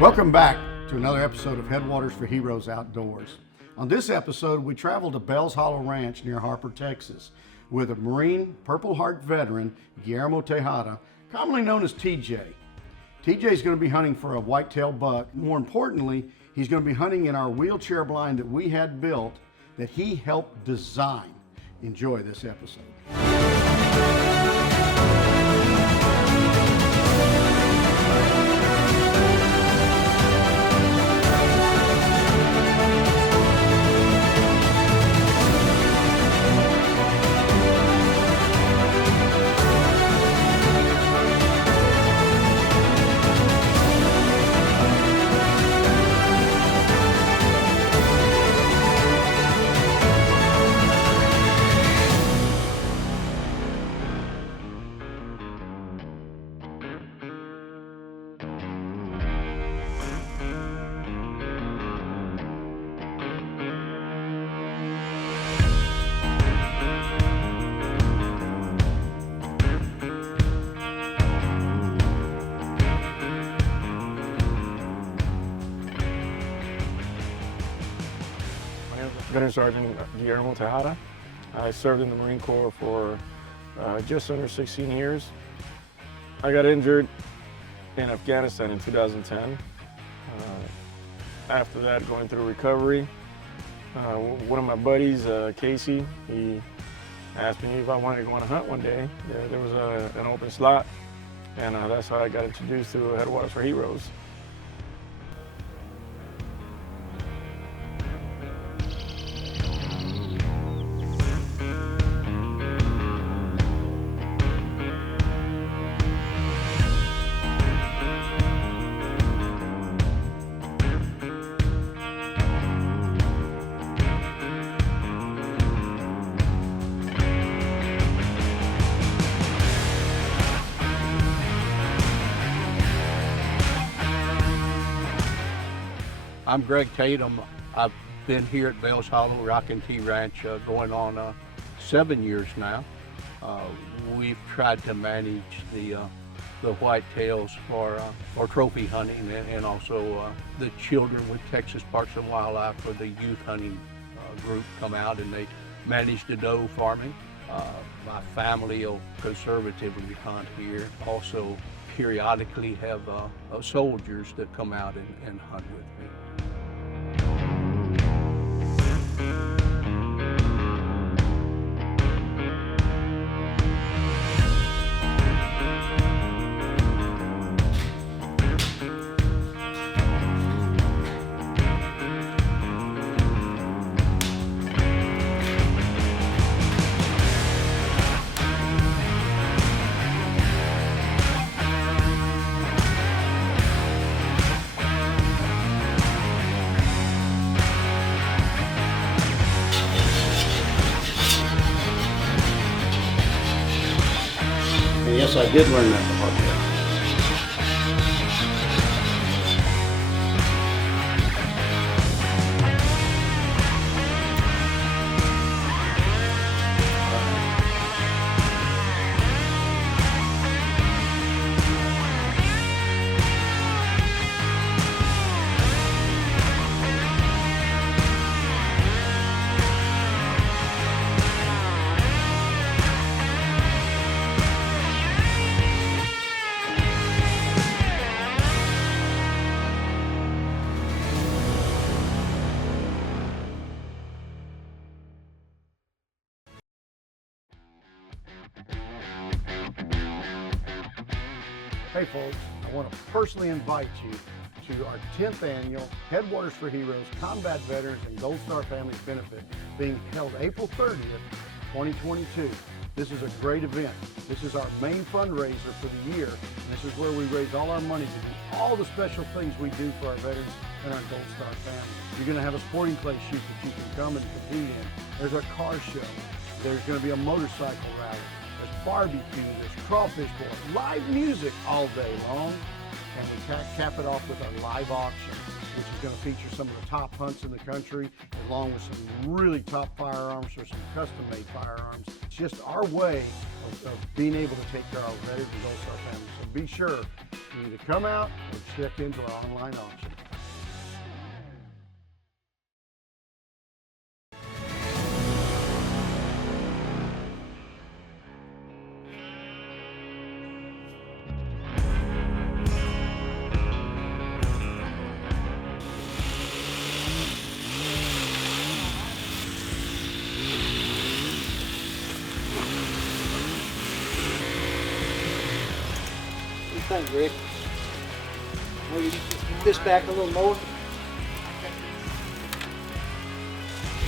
Welcome back to another episode of Headwaters for Heroes Outdoors. On this episode, we traveled to Bells Hollow Ranch near Harper, Texas, with a Marine Purple Heart veteran, Guillermo Tejeda, commonly known as TJ. TJ is going to be hunting for a whitetail buck. More importantly, he's going to be hunting in our wheelchair blind that we had built that he helped design. Enjoy this episode. Veteran Sergeant Guillermo Tejeda. I served in the Marine Corps for just under 16 years. I got injured in Afghanistan in 2010. After that, going through recovery, one of my buddies, Casey, he asked me if I wanted to go on a hunt one day. There was an open slot, and that's how I got introduced to Headwaters for Heroes. I'm Greg Tatum. I've been here at Bells Hollow Rockin' T Ranch going on 7 years now. We've tried to manage the whitetails for trophy hunting and also the children with Texas Parks and Wildlife, for the youth hunting group come out and they manage the doe farming. My family will conservatively hunt here. Also periodically have soldiers that come out and hunt with me. Yes, I did learn that the hard way. Hey folks, I want to personally invite you to our 10th annual Headwaters for Heroes Combat Veterans and Gold Star Families Benefit being held April 30th, 2022. This is a great event. This is our main fundraiser for the year, and this is where we raise all our money to do all the special things we do for our veterans and our Gold Star families. You're going to have a sporting clay shoot that you can come and compete in. There's a car show. There's going to be a motorcycle rally. There's barbecue, there's crawfish boil, live music all day long, and we cap it off with our live auction, which is going to feature some of the top hunts in the country, along with some really top firearms or some custom-made firearms. It's just our way of being able to take care of our veterans and Gold Star families. So be sure You either come out or check into our online auction. What do you think, Rick? Well, you this back a little more?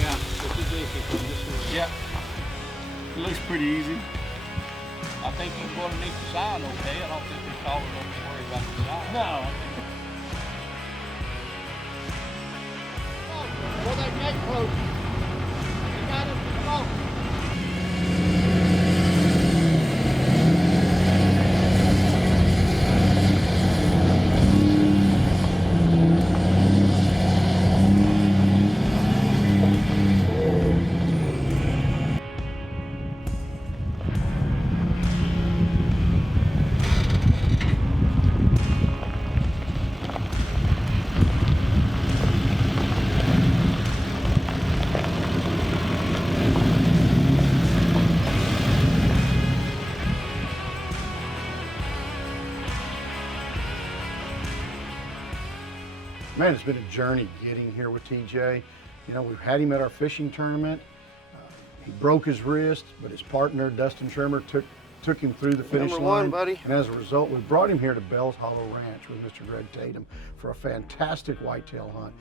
Yeah, this is easy from this way. Yeah. It looks pretty easy. I think he's underneath the sign okay. I don't think there's always going to worry about the sign. No. Pull that gate close. You got it? Come on. Man, it's been a journey getting here with TJ. You know, we've had him at our fishing tournament. He broke his wrist, but his partner, Dustin Shermer, took him through the finish Number line. one, buddy. And as a result, we brought him here to Bells Hollow Ranch with Mr. Greg Tatum for a fantastic whitetail hunt.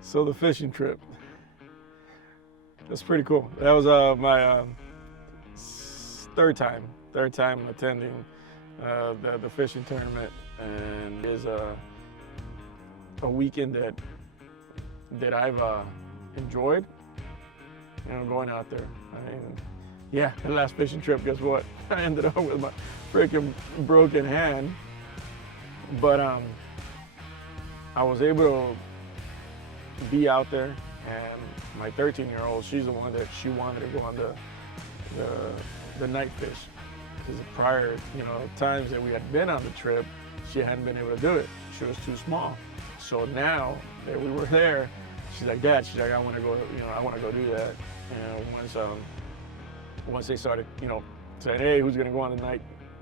So the fishing trip. That's pretty cool. That was my third time attending the fishing tournament, and it's a weekend that I've enjoyed. You know, going out there. I mean, yeah, the last fishing trip, guess what? I ended up with my freaking broken hand, but I was able to be out there, and my 13-year-old, she's the one that she wanted to go on the night fish, because the prior, times that we had been on the trip, she hadn't been able to do it. She was too small. So now that we were there, she's like, Dad, I want to go, I want to go do that. And once they started, saying, hey, who's gonna go on the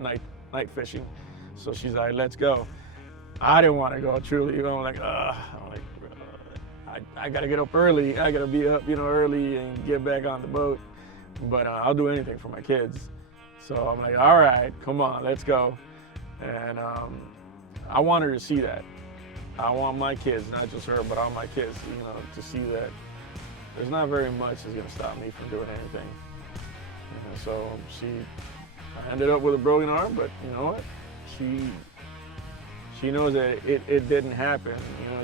night fishing? So she's like, let's go. I didn't want to go, truly. I gotta get up early. I gotta be up, early and get back on the boat. But I'll do anything for my kids. So I'm like, all right, come on, let's go. And I want her to see that. I want my kids, not just her, but all my kids, to see that there's not very much that's gonna stop me from doing anything. And so I ended up with a broken arm, but you know what? She knows that it didn't happen,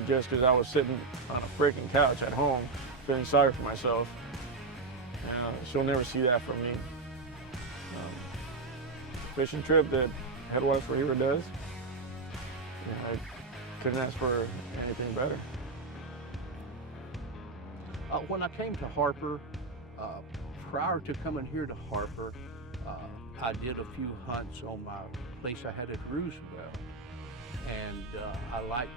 just because I was sitting on a freaking couch at home feeling sorry for myself. She'll never see that from me. Fishing trip that Headwaters for Hero does, I couldn't ask for anything better. When I came to Harper, prior to coming here to Harper, I did a few hunts on my place I had at Roosevelt, and I like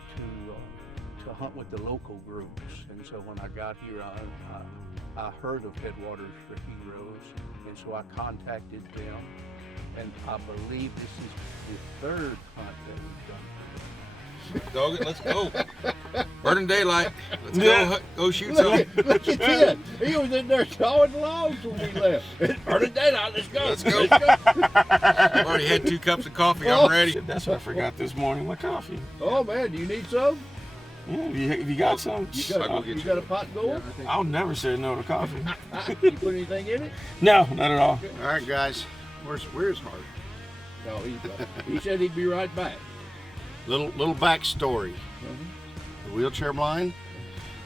to hunt with the local groups. And so when I got here, I heard of Headwaters for Heroes, and so I contacted them. And I believe this is the third hunt that we've done. Dog it, let's go. Burning daylight. Let's go shoot some. Look at him. He was in there sawing logs when we left. It's burning daylight. Let's go. Let's go. I've already had 2 cups of coffee. I'm ready. That's what I forgot this morning, my coffee. Oh man, do you need some? Yeah, if you got some, You got a pot going? I'll never say no to coffee. You put anything in it? No, not at all. All right, guys, where's Hart? No, he said he'd be right back. Little backstory. The wheelchair blind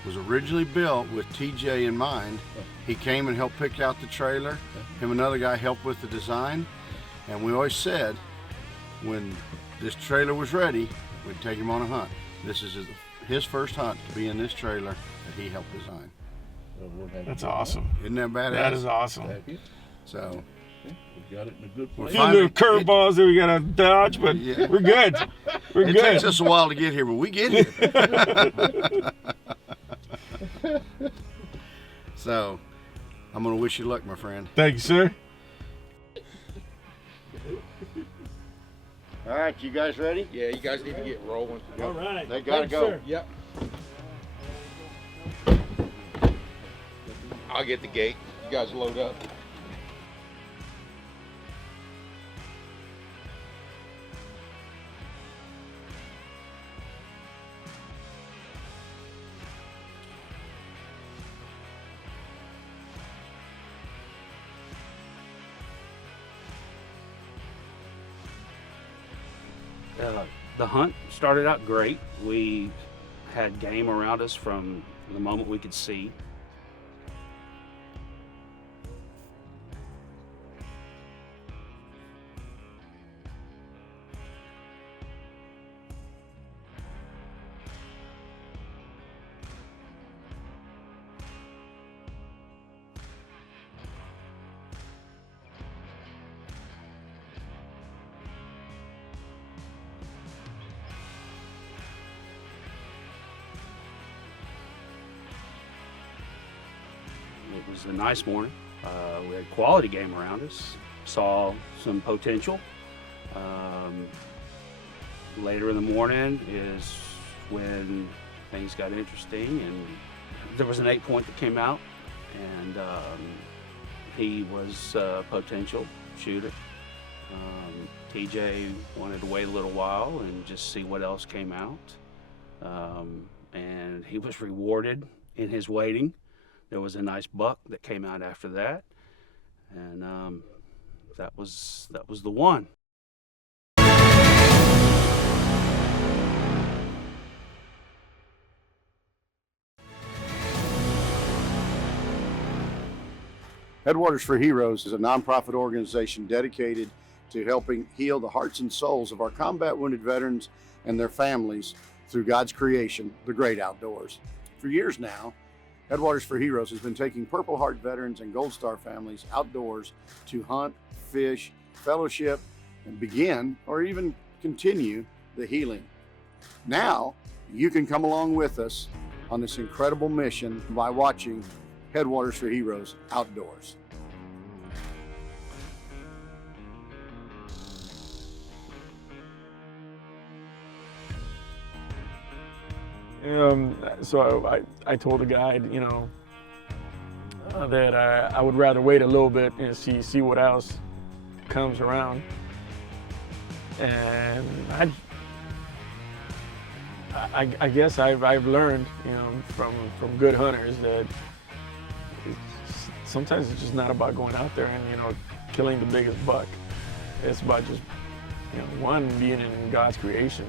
was originally built with TJ in mind. He came and helped pick out the trailer. Him and another guy helped with the design. And we always said, when this trailer was ready, we'd take him on a hunt. This is his first hunt to be in this trailer that he helped design. That's awesome. Isn't that badass? That is awesome. So, We got it in a good We're place. A few little curveballs that we gotta dodge, but Yeah. we're good. We're It good. takes us a while to get here, but we get here. So, I'm going to wish you luck, my friend. Thank you, sir. All right, you guys ready? Yeah, you guys need to get rolling. All right. They gotta go. Yep. I'll get the gate. You guys load up. The hunt started out great. We had game around us from the moment we could see. It was a nice morning. We had quality game around us. Saw some potential. Later in the morning is when things got interesting, and there was an 8-point that came out, and he was potential shooter. TJ wanted to wait a little while and just see what else came out, and he was rewarded in his waiting. There was a nice buck that came out after that, and that was the one. Headwaters for Heroes is a nonprofit organization dedicated to helping heal the hearts and souls of our combat wounded veterans and their families through God's creation, the great outdoors. For years now, Headwaters for Heroes has been taking Purple Heart veterans and Gold Star families outdoors to hunt, fish, fellowship, and begin or even continue the healing. Now, you can come along with us on this incredible mission by watching Headwaters for Heroes outdoors. So I told the guide, you know, that I would rather wait a little bit and see what else comes around. And I guess I've learned, you know, from good hunters that sometimes it's just not about going out there and, you know, killing the biggest buck. It's about just, you know, one, being in God's creation.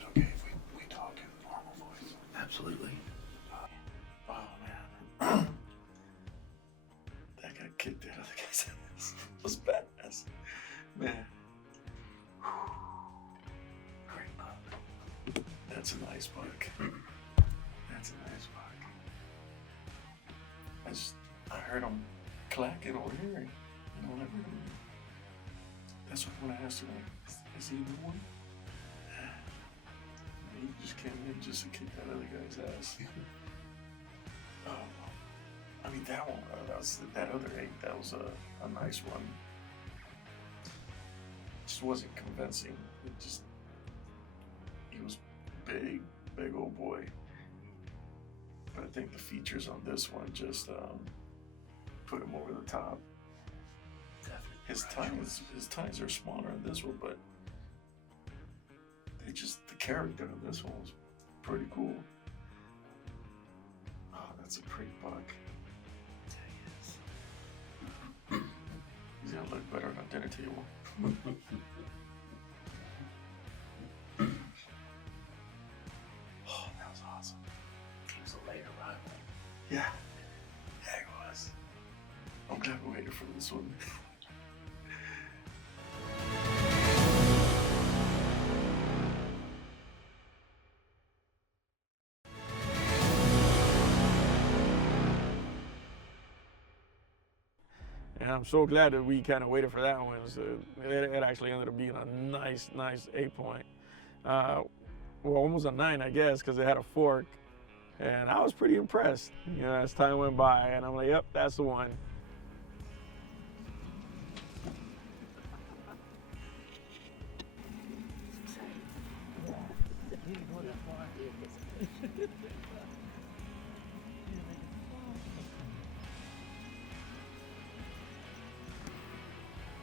it okay if we talk in normal voice? Absolutely. Oh man. That got kicked out of the guy's ass. It was badass. Man. Great buck. That's a nice buck. That's a nice buck. I heard him clacking over here. You know, I heard him. That's what when I asked her, like, is he a new one? He just came in just to kick that other guy's ass. I mean, that one, that other 8, that was a nice one. Just wasn't convincing. He was big old boy. But I think the features on this one just put him over the top. His tines are smaller on this one, but the character of this one was pretty cool. Oh, that's a pretty buck. He's gonna look better on a dinner table. Oh, that was awesome. He was a late arrival. Yeah, it was. I'm glad we waited for this one. And I'm so glad that we kind of waited for that one. So it actually ended up being a nice 8-point. Well, almost a 9, I guess, because it had a fork. And I was pretty impressed, you know, as time went by. And I'm like, yep, that's the one.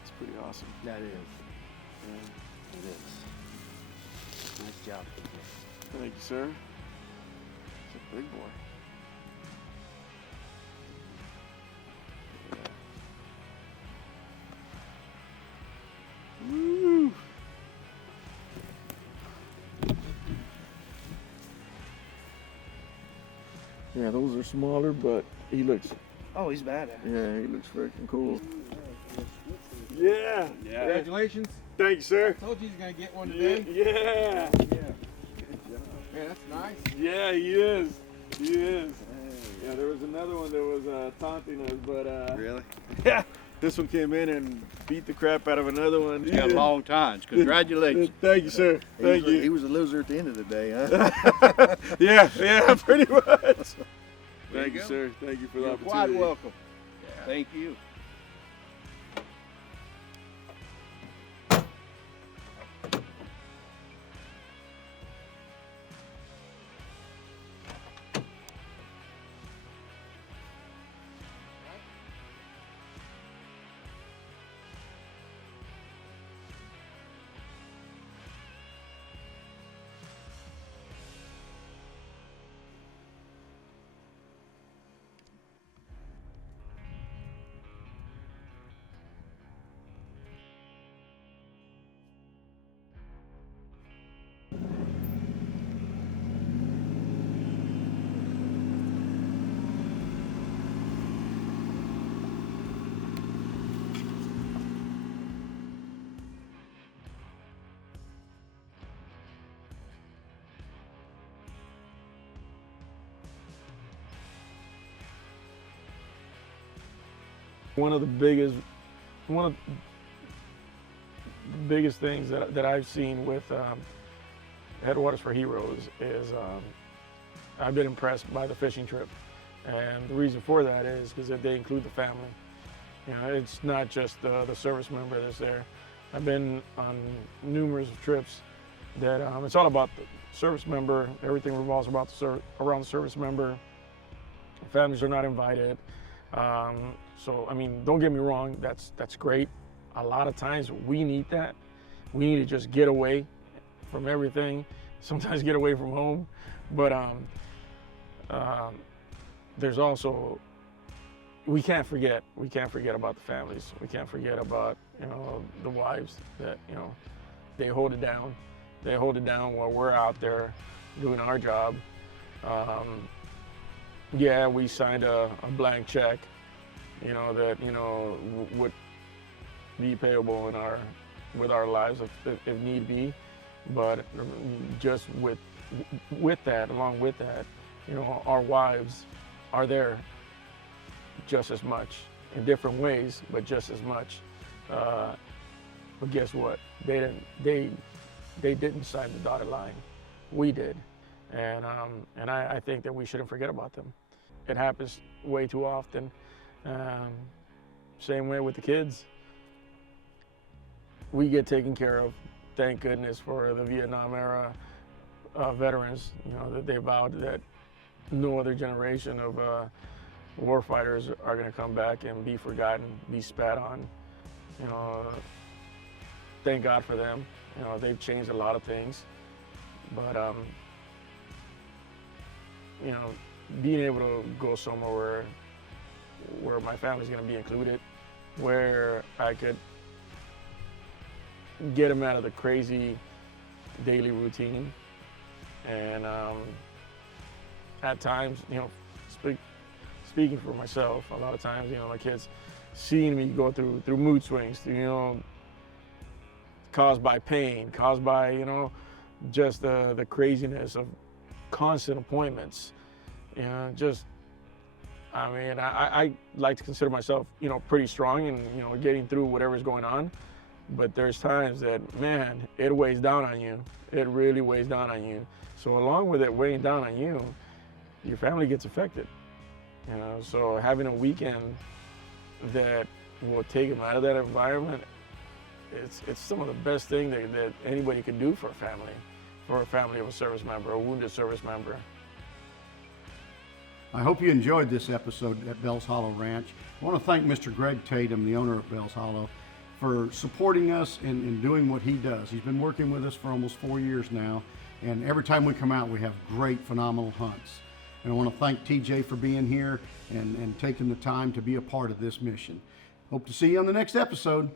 It's pretty awesome. That is. Yeah, it is. Nice job. Thank you, sir. It's a big boy. Yeah. Woo! Yeah, those are smaller, but he looks, Oh, he's badass. yeah, he looks freaking cool. Yeah. Congratulations. Thank you, sir. Told you he's gonna get one today. Yeah. Man, that's nice. Yeah, he is. He is. Yeah, there was another one that was taunting us, but Really? yeah, this one came in and beat the crap out of another one. He's got long tines. Congratulations. Thank you, sir. Thank you. He was a loser at the end of the day, huh? Yeah, pretty much. There Thank you you, go. sir. Thank you for the You're opportunity. quite welcome. Thank you. One of the biggest things that I've seen with Headwaters for Heroes is I've been impressed by the fishing trip, and the reason for that is because they include the family. You know, it's not just the service member that's there. I've been on numerous trips that it's all about the service member. Everything revolves around the service member. Families are not invited. So, I mean, don't get me wrong, that's great. A lot of times we need that. We need to just get away from everything, sometimes get away from home. But there's also, we can't forget about the families. We can't forget about, you know, the wives that, you know, they hold it down. They hold it down while we're out there doing our job. Yeah, we signed a blank check, that, would be payable with our lives if need be. But just with that, along with that, our wives are there just as much in different ways, but just as much. But guess what? They didn't sign the dotted line. We did, and I think that we shouldn't forget about them. It happens way too often. Same way with the kids. We get taken care of. Thank goodness for the Vietnam era veterans. That they vowed that no other generation of war fighters are going to come back and be forgotten, be spat on. Thank God for them. They've changed a lot of things, but being able to go somewhere where my family's going to be included, where I could get them out of the crazy daily routine, and at times, speaking for myself, a lot of times, my kids seeing me go through mood swings, caused by pain, caused by, just the craziness of constant appointments. I like to consider myself, pretty strong and, getting through whatever's going on. But there's times that, man, it weighs down on you. It really weighs down on you. So along with it weighing down on you, your family gets affected. So having a weekend that will take them out of that environment, it's some of the best thing that anybody can do for a family of a service member, a wounded service member. I hope you enjoyed this episode at Bells Hollow Ranch. I want to thank Mr. Greg Tatum, the owner of Bells Hollow, for supporting us and doing what he does. He's been working with us for almost 4 years now, and every time we come out, we have great, phenomenal hunts. And I want to thank TJ for being here and taking the time to be a part of this mission. Hope to see you on the next episode.